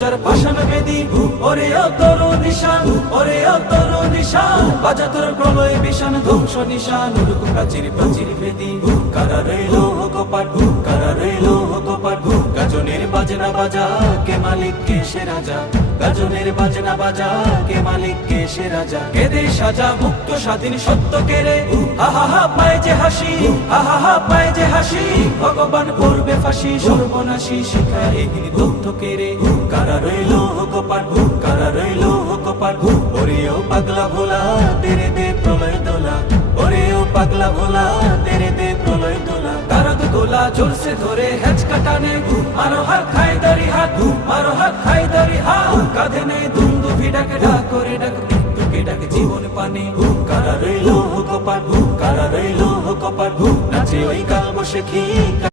পাষাণ বেদি ওরে অতর নিশান, ওরে অতর নিশান, বাজা তোর প্রলয় বিষান ধ্বংস নিশান, উড়ুক প্রাচীর প্রাচীর ভেদি কারা রইল কপাট, কারা রইল কপাট, গাজনের বাজনা বাজা কে মালিক কে সে রাজা, গাজনের বাজনা বাজা কে মালিক কে সে রাজা, কেদে সাজা মুক্ত স্বাধীন সত্য কেড়ে, আহা হা পায় যে হাসি, আহা হা পায় যে হাসি, ভগবান করবে ফাঁসি সর্বনাশী শিখায় এগিয়ে দগ্ধ কেড়ে, কারা রইল কপাট, কারা রইল কপাট, ওরে ও পাগলা ভোলা তেরে দে প্রলয় দোলা, ওরে ও পাগলা ভোলা তেরে দে প্রলয় দোলা, কারদ গোলা জোরসে ধরে হেঁচ কাটানে, মারো হাত খায় দারি হাত, মারো হাত খায় দারি হাত, কাঁধে নেই দুন্দু ভিডাকে ডাক করে ডাক মৃত্যুকে ডাক জীবন পানে, কারা রইল কপাট, কারা রইল কপাট, নাচে ওই কাল বসে কি